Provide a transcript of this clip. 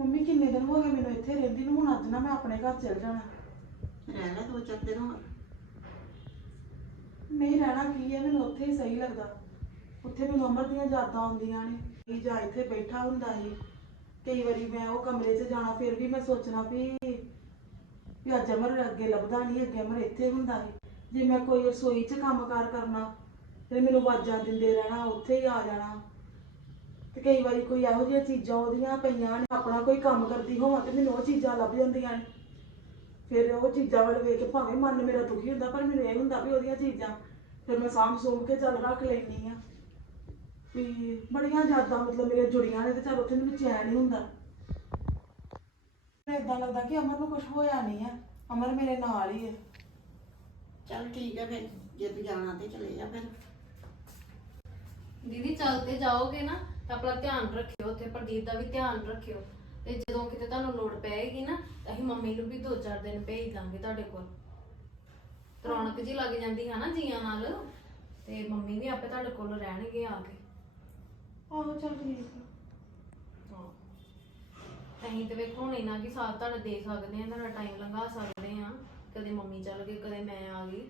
Mummy ਕਿੰਨੇ ਦਿਨ ਹੋ ਗਏ ਮੈਨੂੰ ਇੱਥੇ ਰਹਿੰਦੀ ਨੂੰ ਹੁਣ ਅੱਜ ਨਾ ਮੈਂ ਆਪਣੇ ਘਰ ਚਲ ਜਾਣਾ। ਰਹਿ ਲੈ ਦੋ ਚਾਰ ਦਿਨ ਹੋਰ। ਨਹੀਂ ਰਹਿਣਾ ਕੀ ਹੈ? ਮੈਨੂੰ ਉੱਥੇ ਹੀ ਸਹੀ ਲੱਗਦਾ। ਉੱਥੇ ਮੈਨੂੰ ਅਮਰ ਦੀਆਂ ਯਾਦਾਂ ਆਉਂਦੀਆਂ ਨੇ। ਵੀ ਜਾਂ ਇੱਥੇ ਬੈਠਾ ਹੁੰਦਾ ਸੀ। ਕਈ ਵਾਰੀ ਮੈਂ ਉਹ ਕਮਰੇ 'ਚ ਜਾਣਾ ਫਿਰ ਵੀ ਮੈਂ ਸੋਚਣਾ ਵੀ ਵੀ ਅੱਜ ਅਮਰ ਅੱਗੇ ਲੱਭਦਾ ਨਹੀਂ ਅੱਗੇ ਅਮਰ ਇੱਥੇ ਹੁੰਦਾ ਸੀ। ਜੇ ਮੈਂ ਕੋਈ ਰਸੋਈ 'ਚ ਕੰਮਕਾਰ ਕਰਨਾ ਫਿਰ ਮੈਨੂੰ ਆਵਾਜ਼ਾਂ ਦਿੰਦੇ ਰਹਿਣਾ ਉੱਥੇ ਹੀ ਆ ਜਾਣਾ। ਤੇ ਕਈ ਵਾਰੀ ਕੋਈ ਇਹੋ ਜਿਹੀਆਂ ਚੀਜ਼ਾਂ ਉਹਦੀਆਂ ਪਈਆਂ ਨੇ ਆਪਣਾ ਕੋਈ ਕੰਮ ਕਰਦੀ ਹੋਵਾਂ ਤੇ ਮੈਨੂੰ ਉਹ ਚੀਜ਼ਾਂ ਲੱਭ ਜਾਂਦੀਆਂ ਨੇ। ਫਿਰ ਉਹ ਚੀਜ਼ਾਂ ਵੱਲ ਵੇਖ ਕੇ ਭਾਵੇਂ ਮਨ ਮੇਰਾ ਦੁਖੀ ਹੁੰਦਾ ਪਰ ਮੈਨੂੰ ਇਹ ਹੁੰਦਾ ਵੀ ਉਹਦੀਆਂ ਚੀਜ਼ਾਂ ਫਿਰ ਮੈਂ ਸਾਂਭ ਸੂੰਭ ਕੇ ਚੱਲ ਰੱਖ ਲੈਣੀ ਆ ਵੀ ਬੜੀਆਂ ਯਾਦਾਂ ਮਤਲਬ ਮੇਰੇ ਜੁੜੀਆਂ ਨੇ ਤੇ ਚੱਲ ਉੱਥੇ ਮੈਨੂੰ ਚੈਨ ਹੀ ਹੁੰਦਾ। ਮੈਨੂੰ ਏਦਾਂ ਲੱਗਦਾ ਕਿ ਅਮਰ ਨੂੰ ਕੁਝ ਹੋਇਆ ਨਹੀਂ ਆ ਅਮਰ ਮੇਰੇ ਨਾਲ ਹੀ ਹੈ ਚੱਲ ਠੀਕ ਹੈ ਫਿਰ ਜੇ ਤੂੰ ਜਾਣਾ ਤੇ ਚਲੇ ਜਾ ਫਿਰ। ਦੀਦੀ ਚੱਲ ਤੇ ਜਾਓਗੇ ਨਾ। ਤਾਂ ਆਪਣਾ ਧਿਆਨ ਰੱਖਿਓ ਤੇ ਪ੍ਰਦੀਪ ਦਾ ਵੀ ਧਿਆਨ ਰੱਖਿਓ। ਤੇ ਜਦੋਂ ਕਿਤੇ ਤੁਹਾਨੂੰ ਲੋੜ ਪਏਗੀ ਨਾ ਤਾਂ ਅਸੀਂ ਮੰਮੀ ਨੂੰ ਵੀ ਦੋ ਚਾਰ ਦਿਨ ਭੇਜ ਦਾਂਗੇ ਤੁਹਾਡੇ ਕੋਲ। ਤੇ ਰੌਣਕ ਜੀ ਲੱਗ ਜਾਂਦੀ ਹੈ ਨਾ ਜੀਆਂ ਨਾਲ ਤੇ ਮੰਮੀ ਵੀ ਆਪੇ ਤੁਹਾਡੇ ਕੋਲ ਰਹਿਣਗੇ ਆ ਕੇ। ਆਹੋ ਚੱਲ ਠੀਕ ਆ। ਹਾਂ। ਅਸੀਂ ਤੇ ਵੇਖੋ ਹੁਣ ਇਹਨਾਂ ਕੀ ਸਾਥ ਤੁਹਾਡਾ ਦੇ ਸਕਦੇ ਆ ਤੁਹਾਡਾ ਟਾਈਮ ਲੰਘਾ ਸਕਦੇ ਆ ਕਦੇ ਮੰਮੀ ਚੱਲ ਗਈ ਕਦੇ ਮੈਂ ਆ ਗਈ।